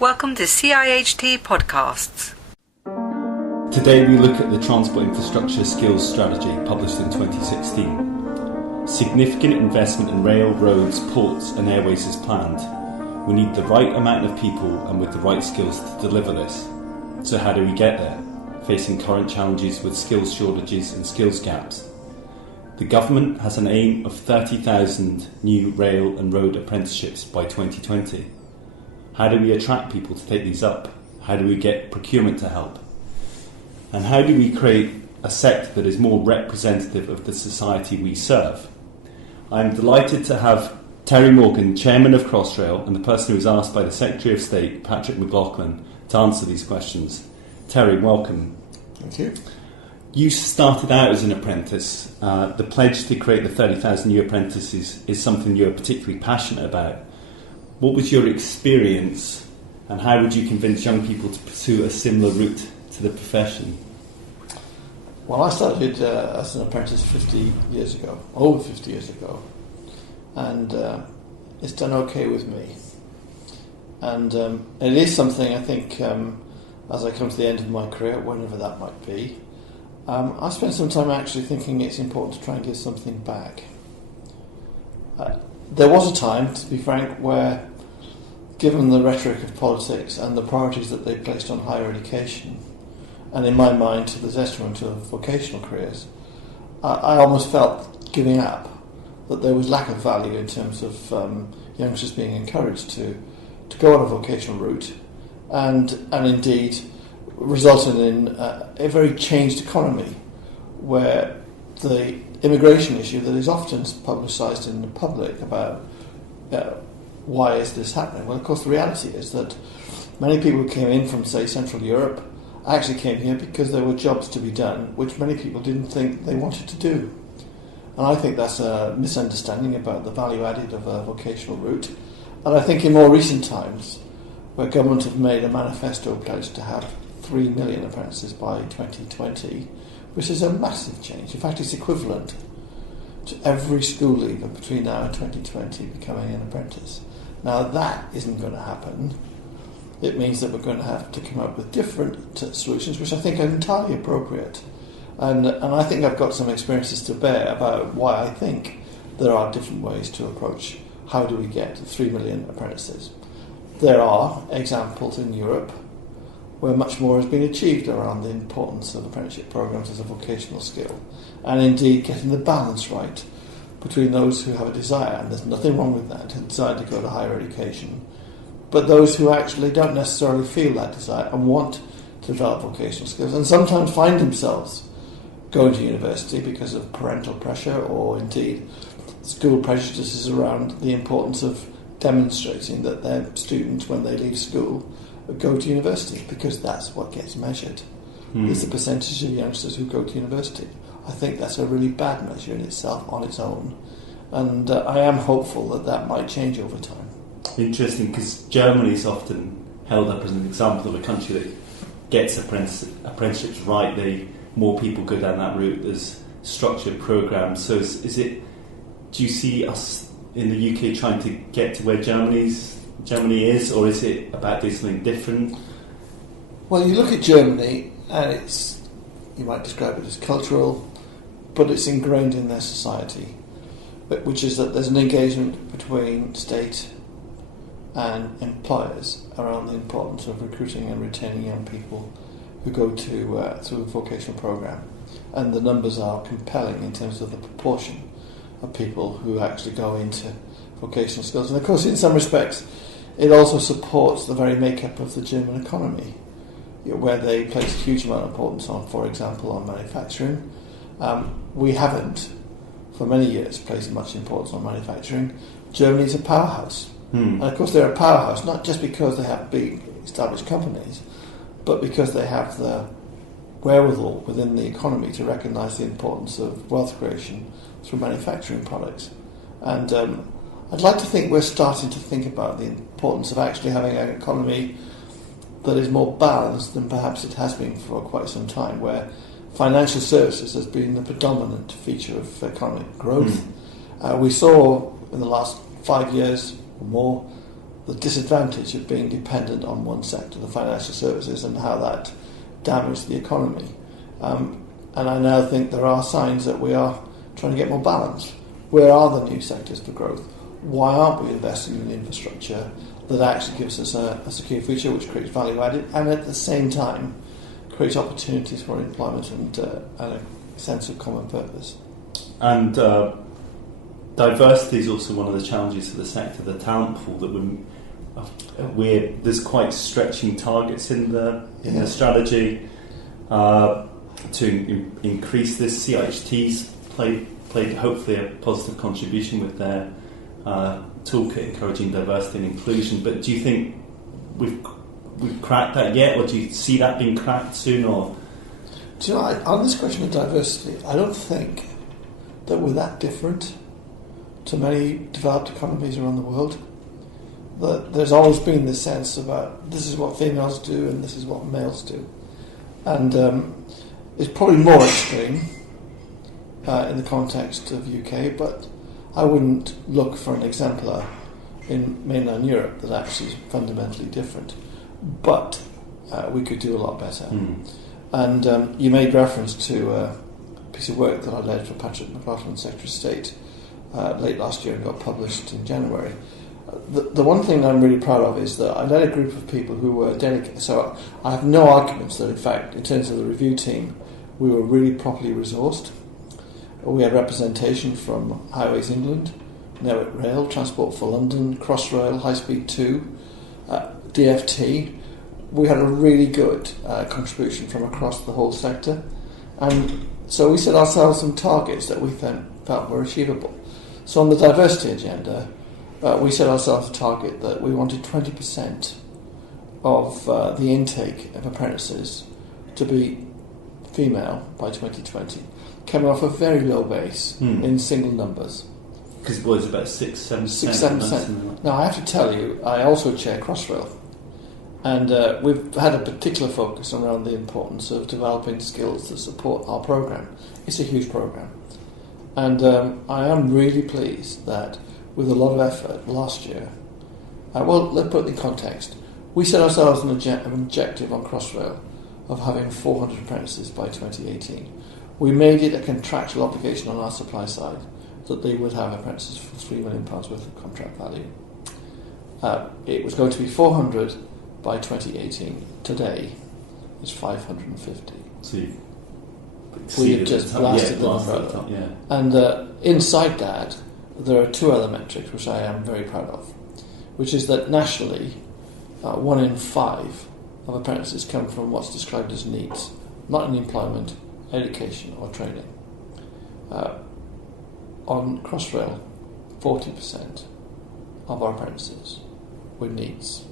Welcome to CIHT Podcasts. Today we look at the Transport Infrastructure Skills Strategy published in 2016. Significant investment in rail, roads, ports and airways is planned. We need the right amount of people and with the right skills to deliver this. So how do we get there? Facing current challenges with skills shortages and skills gaps. The government has an aim of 30,000 new rail and road apprenticeships by 2020. How do we attract people to take these up? How do we get procurement to help? And how do we create a sector that is more representative of the society we serve? I'm delighted to have Terry Morgan, Chairman of Crossrail, and the person who was asked by the Secretary of State, Patrick McLoughlin, to answer these questions. Terry, welcome. Thank you. You started out as an apprentice. The pledge to create the 30,000 new apprentices is something you're particularly passionate about. What was your experience and how would you convince young people to pursue a similar route to the profession? Well, I started as an apprentice over 50 years ago, and it's done okay with me. And it is something I think, as I come to the end of my career, whenever that might be, I spent some time actually thinking it's important to try and give something back. There was a time, to be frank, where, given the rhetoric of politics and the priorities that they placed on higher education, and in my mind to the detriment of vocational careers, I almost felt giving up, that there was lack of value in terms of youngsters being encouraged to go on a vocational route, and indeed resulted in a very changed economy, where the immigration issue that is often publicised in the public about why is this happening? Well, of course, the reality is that many people who came in from, say, Central Europe actually came here because there were jobs to be done which many people didn't think they wanted to do. And I think that's a misunderstanding about the value added of a vocational route. And I think in more recent times, where government have made a manifesto pledge to have 3 million apprentices by 2020, which is a massive change. In fact, it's equivalent to every school leaver between now and 2020 becoming an apprentice. Now, that isn't going to happen. It means that we're going to have to come up with different solutions, which I think are entirely appropriate. And I think I've got some experiences to bear about why I think there are different ways to approach how do we get to 3 million apprentices. There are examples in Europe where much more has been achieved around the importance of apprenticeship programs as a vocational skill, and indeed getting the balance right between those who have a desire, and there's nothing wrong with that, a desire to go to higher education, but those who actually don't necessarily feel that desire and want to develop vocational skills, and sometimes find themselves going to university because of parental pressure or indeed school prejudices around the importance of demonstrating that their students, when they leave school, go to university, because that's what gets measured. Is the percentage of youngsters who go to university. I think that's a really bad measure in itself, on its own, and I am hopeful that that might change over time. Interesting, because Germany is often held up as an example of a country that gets apprenticeships right. More people go down that route. There's structured programs. So do you see us in the UK trying to get to where Germany is, or is it about doing something different? Well, you look at Germany, and you might describe it as cultural, but it's ingrained in their society, which is that there's an engagement between state and employers around the importance of recruiting and retaining young people who go through a vocational program. And the numbers are compelling in terms of the proportion of people who actually go into vocational skills. And of course, in some respects, it also supports the very makeup of the German economy, where they place a huge amount of importance on, for example, on manufacturing. We haven't, for many years, placed much importance on manufacturing. Germany is a powerhouse. And of course, they're a powerhouse, not just because they have big established companies, but because they have the wherewithal within the economy to recognise the importance of wealth creation through manufacturing products. And I'd like to think we're starting to think about the importance of actually having an economy that is more balanced than perhaps it has been for quite some time, where financial services has been the predominant feature of economic growth. We saw in the last 5 years or more the disadvantage of being dependent on one sector, the financial services, and how that damaged the economy. And I now think there are signs that we are trying to get more balance. Where are the new sectors for growth? Why aren't we investing in infrastructure that actually gives us a secure future, which creates value added, and at the same time creates opportunities for employment and a sense of common purpose? And diversity is also one of the challenges for the sector. The talent pool that there's quite stretching targets in the strategy to increase this. CIHT's played hopefully a positive contribution with their toolkit encouraging diversity and inclusion. But do you think we've cracked that yet, or do you see that being cracked soon? Or do you know, on this question of diversity, I don't think that we're that different to many developed economies around the world. That there's always been this sense about this is what females do and this is what males do, and it's probably more extreme in the context of UK, but I wouldn't look for an exemplar in mainland Europe that actually is fundamentally different. But we could do a lot better. And you made reference to a piece of work that I led for Patrick McLoughlin, Secretary of State, late last year and got published in January. The one thing I'm really proud of is that I led a group of people who were dedicated. So I have no arguments that, in fact, in terms of the review team, we were really properly resourced. We had representation from Highways England, Network Rail, Transport for London, Crossrail, High Speed 2, DFT. We had a really good contribution from across the whole sector. And so we set ourselves some targets that we felt were achievable. So on the diversity agenda, we set ourselves a target that we wanted 20% of the intake of apprentices to be female by 2020, coming off a very low base in single numbers. Because it was about 6-7%. 6-7%. Now I have to tell you, I also chair Crossrail, and we've had a particular focus around the importance of developing skills that support our programme. It's a huge programme, and I am really pleased that with a lot of effort last year, well, let's put it in context. We set ourselves an objective on Crossrail of having 400 apprentices by 2018. We made it a contractual obligation on our supply side that they would have apprentices for £3 million worth of contract value. It was going to be 400 by 2018. Today, it's 550. So we have just blasted the number. Yeah. And inside that, there are two other metrics which I am very proud of, which is that nationally, 1 in 5 of apprentices come from what's described as needs, not in employment, education or training. On Crossrail, 40% of our apprentices were needs.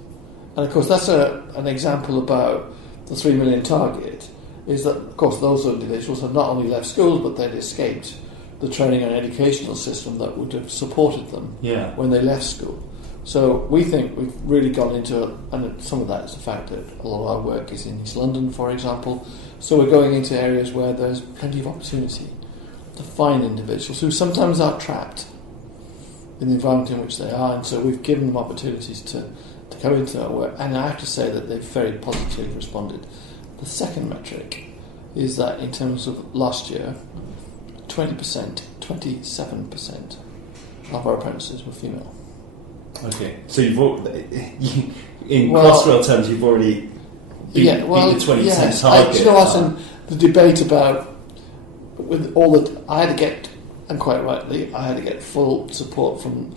And of course that's an example about the 3 million target, is that of course those individuals have not only left schools but they'd escaped the training and educational system that would have supported them when they left school. So we think we've really gone into, and some of that is the fact that a lot of our work is in East London, for example. So we're going into areas where there's plenty of opportunity to find individuals who sometimes are trapped in the environment in which they are, and so we've given them opportunities to come into our work. And I have to say that they've very positively responded. The second metric is that in terms of last year, 27% of our apprentices were female. Okay, so in Crossrail terms, you've already beat the 20% target. Do you know what's in the debate about with all that I had to get, and quite rightly, I had to get full support from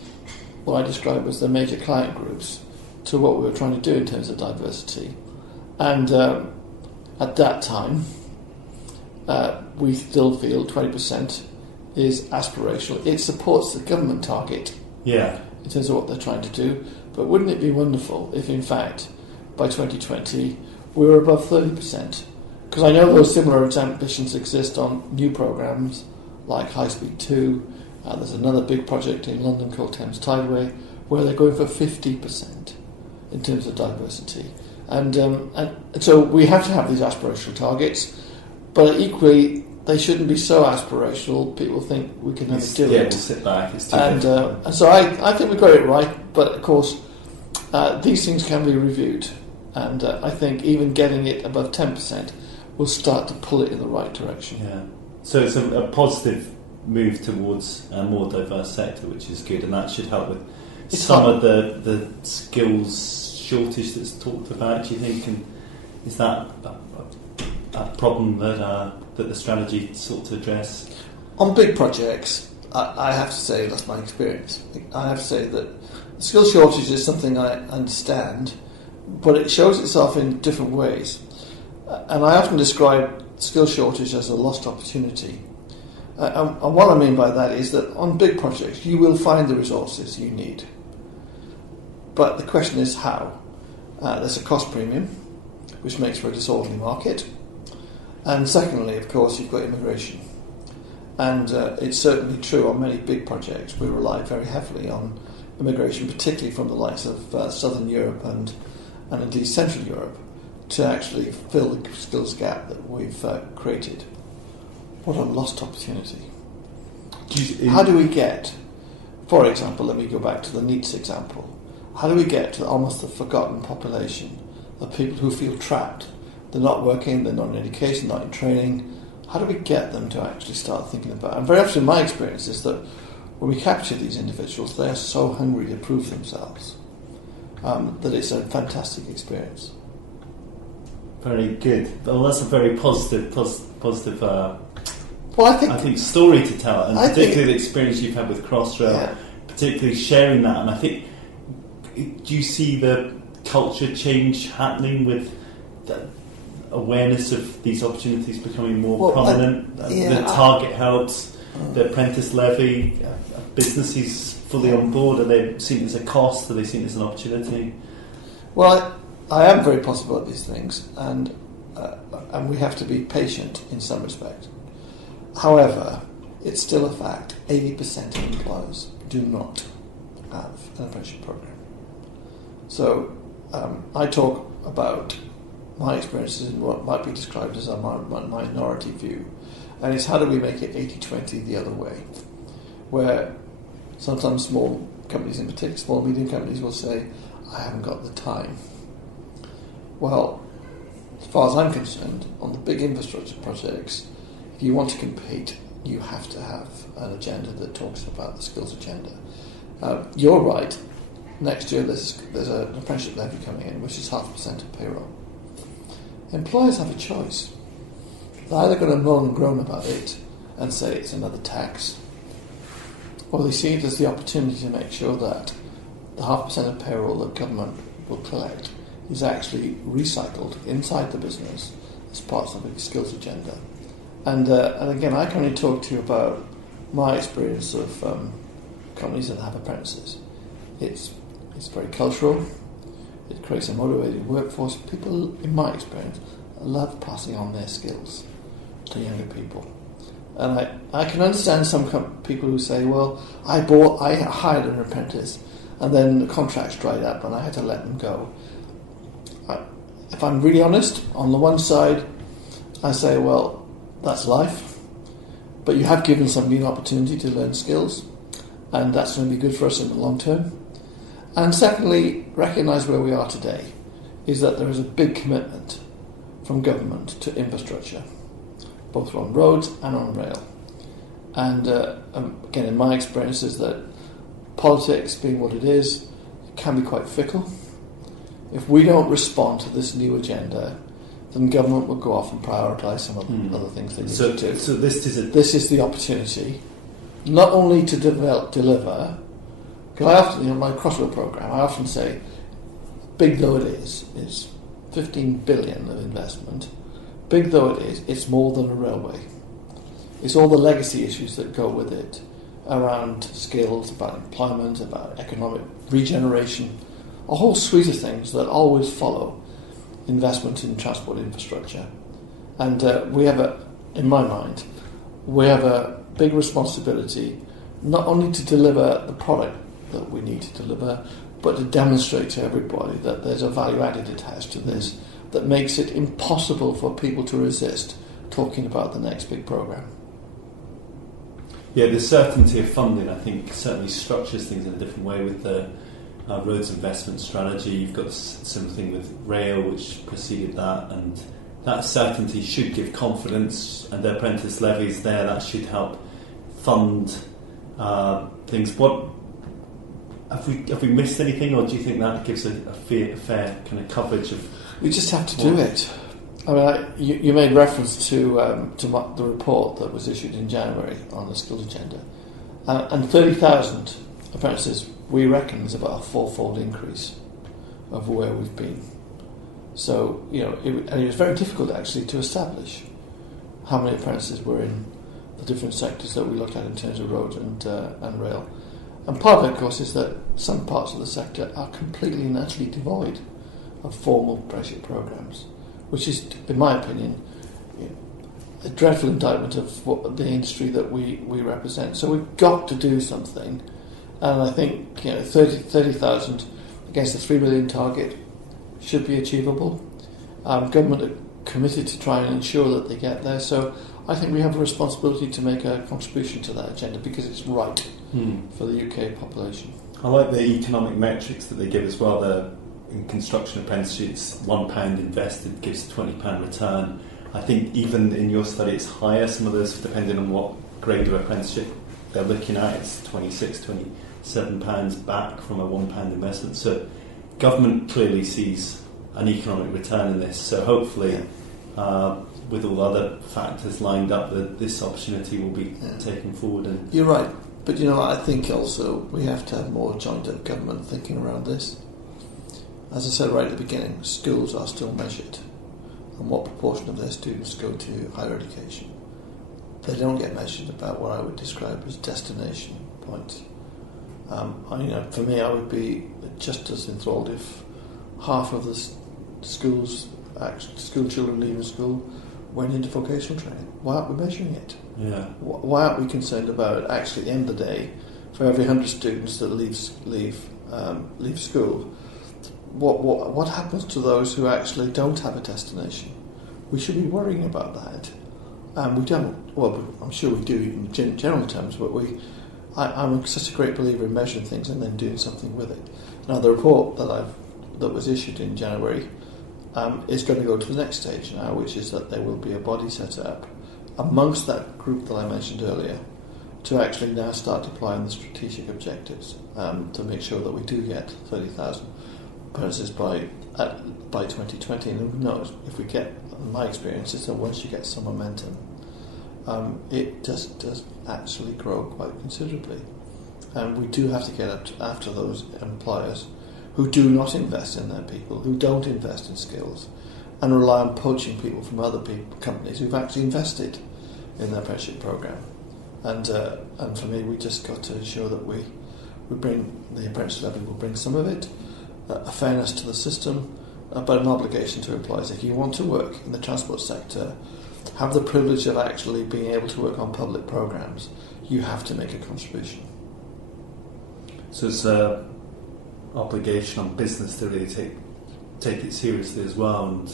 what I describe as the major client groups to what we were trying to do in terms of diversity. And at that time, we still feel 20% is aspirational. It supports the government target. In terms of what they're trying to do, but wouldn't it be wonderful if in fact by 2020 we were above 30%? Because I know those similar ambitions exist on new programmes like High Speed 2, there's another big project in London called Thames Tideway where they're going for 50% in terms of diversity, and so we have to have these aspirational targets, but equally they shouldn't be so aspirational people think we can never do it. We'll sit back. It's too and so I think we got it right, but of course these things can be reviewed, and I think even getting it above 10% will start to pull it in the right direction. Yeah. So it's a positive move towards a more diverse sector, which is good, and that should help with of the skills shortage that's talked about. Do you think, and is that a problem that the strategy sought to address? On big projects, I have to say, that's my experience, I have to say that the skills shortage is something I understand, but it shows itself in different ways. And I often describe skills shortage as a lost opportunity. And what I mean by that is that on big projects, you will find the resources you need. But the question is how. There's a cost premium, which makes for a disorderly market. And secondly, of course, you've got immigration. And it's certainly true on many big projects. We rely very heavily on immigration, particularly from the likes of Southern Europe and indeed Central Europe, to actually fill the skills gap that we've created. What a lost opportunity. How do we get, for example, let me go back to the NEETs example, how do we get to almost the forgotten population of people who feel trapped? They're not working, they're not in education, not in training. How do we get them to actually start thinking about it? And very often my experience is that when we capture these individuals, they are so hungry to prove themselves that it's a fantastic experience. Very good. Well, that's a very positive. Well, I think story to tell, and particularly the experience you've had with Crossrail, particularly sharing that. And I think, do you see the culture change happening with the awareness of these opportunities becoming more prominent? The target helps, the apprentice levy, businesses fully on board. Are they seen as a cost? Are they seen as an opportunity? Well, I am very positive about these things, and we have to be patient in some respect. However, it's still a fact, 80% of employers do not have an apprenticeship program. So I talk about my experiences in what might be described as a minority view, and it's how do we make it 80-20 the other way, where sometimes small companies in particular, small medium companies will say, I haven't got the time. Well, as far as I'm concerned, on the big infrastructure projects, if you want to compete, you have to have an agenda that talks about the skills agenda. You're right. Next year there's an apprenticeship levy coming in, which is 0.5% of payroll. Employers have a choice. They're either going to moan and groan about it and say it's another tax, or they see it as the opportunity to make sure that the 0.5% of payroll that government will collect is actually recycled inside the business as part of the skills agenda. And again, I can only talk to you about my experience of companies that have apprentices. It's very cultural. It creates a motivated workforce. People, in my experience, love passing on their skills to younger people. And I can understand some people who say, well, I hired an apprentice and then the contract's dried up and I had to let them go. If I'm really honest, on the one side, I say, well, that's life, but you have given somebody an opportunity to learn skills, and that's going to be good for us in the long term. And secondly, recognise where we are today, is that there is a big commitment from government to infrastructure, both on roads and on rail. And again, in my experience is that politics, being what it is, can be quite fickle. If we don't respond to this new agenda, then government will go off and prioritise some of the other things they need to do. So this is the opportunity, not only to deliver, because I often, in my Crossrail programme, I often say, big though it is 15 billion of investment. Big though it is, it's more than a railway. It's all the legacy issues that go with it, around skills, about employment, about economic regeneration, a whole suite of things that always follow investment in transport infrastructure. And in my mind, we have a big responsibility not only to deliver the product that we need to deliver, but to demonstrate to everybody that there's a value added attached to this that makes it impossible for people to resist talking about the next big programme. Yeah, the certainty of funding, I think, certainly structures things in a different way with the roads investment strategy. You've got something with rail which preceded that, and that certainty should give confidence, and the apprentice levies there, that should help fund things. What have we missed anything, or do you think that gives a fair kind of coverage of? We just have to do it. I mean, you made reference to the report that was issued in January on the skills agenda, and 30,000 apprentices, we reckon, is about a fourfold increase over where we've been. So, it was very difficult actually to establish how many apprentices were in the different sectors that we looked at in terms of road and rail. And part of it, of course, is that some parts of the sector are completely and utterly devoid of formal apprenticeship programs, which is, in my opinion, a dreadful indictment of the industry that we represent. So we've got to do something, and I think 30,000 against the 3 million target should be achievable. Government are committed to try and ensure that they get there, so I think we have a responsibility to make a contribution to that agenda because it's right for the UK population. I like the economic metrics that they give as well. In construction apprenticeships, £1 invested gives a £20 return. I think even in your study it's higher. Some of those, depending on what grade of apprenticeship they're looking at, it's £26, £27 back from a £1 investment. So government clearly sees an economic return in this. So hopefully, with all other factors lined up, that this opportunity will be taken forward. And you're right, but I think also we have to have more joint-up government thinking around this. As I said right at the beginning, schools are still measured on what proportion of their students go to higher education. They don't get measured about what I would describe as destination points. For me, I would be just as enthralled if half of the school children leaving school went into vocational training. Why aren't we measuring it? Yeah. Why aren't we concerned about actually at the end of the day, for every 100 students that leave school, what happens to those who actually don't have a destination? We should be worrying about that. We don't. Well, I'm sure we do in general terms, but I'm such a great believer in measuring things and then doing something with it. Now, the report that was issued in January is going to go to the next stage now, which is that there will be a body set up amongst that group that I mentioned earlier to actually now start deploying the strategic objectives to make sure that we do get 30,000 apprentices by 2020. And who knows, if we get, my experience is that once you get some momentum, it just does actually grow quite considerably. And we do have to get after those employers who do not invest in their people, who don't invest in skills, and rely on poaching people from other companies who've actually invested in their apprenticeship program. And for me, we just got to ensure that we bring the apprentice levy will bring some of it, a fairness to the system, but an obligation to employers. If you want to work in the transport sector, have the privilege of actually being able to work on public programs, you have to make a contribution. So it's an obligation on business to really take it seriously as well.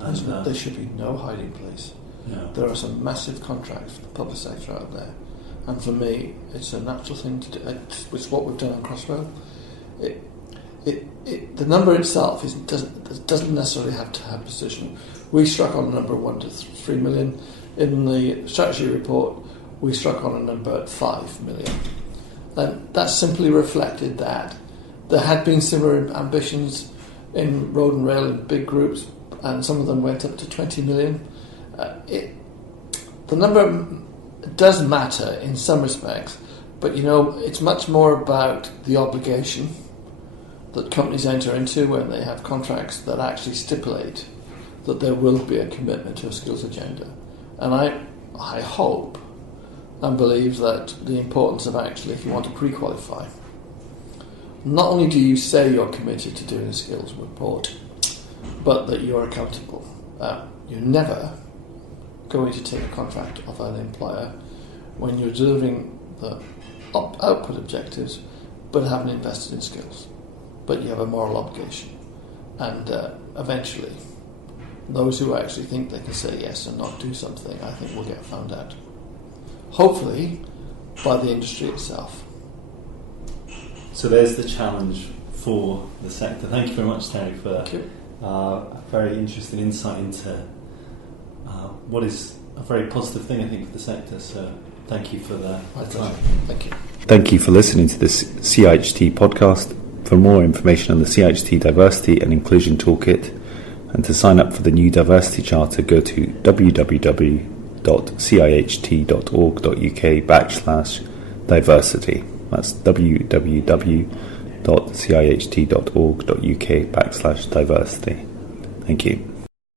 And there should be no hiding place. Yeah. There are some massive contracts for the public sector out there, and for me, it's a natural thing to do. It's what we've done on Crossrail. The number itself doesn't necessarily have to have precision. We struck on a number of 1 to 3 million. In the strategy report, we struck on a number at 5 million. And that simply reflected that there had been similar ambitions in road and rail in big groups, and some of them went up to 20 million. The number does matter in some respects, but it's much more about the obligation that companies enter into when they have contracts that actually stipulate that there will be a commitment to a skills agenda. And I hope and believe that the importance of actually, if you want to pre-qualify, not only do you say you're committed to doing a skills report, but that you're accountable. You're never going to take a contract of an employer when you're delivering the output objectives but haven't invested in skills. But you have a moral obligation. And eventually, those who actually think they can say yes and not do something, I think will get found out. Hopefully, by the industry itself. So there's the challenge for the sector. Thank you very much, Terry, for a very interesting insight into what is a very positive thing, I think, for the sector. So thank you for the time. Thank you. Thank you for listening to this CIHT podcast. For more information on the CIHT Diversity and Inclusion Toolkit and to sign up for the new Diversity Charter, go to www.ciht.org.uk/diversity. That's www.ciht.org.uk/diversity. Thank you.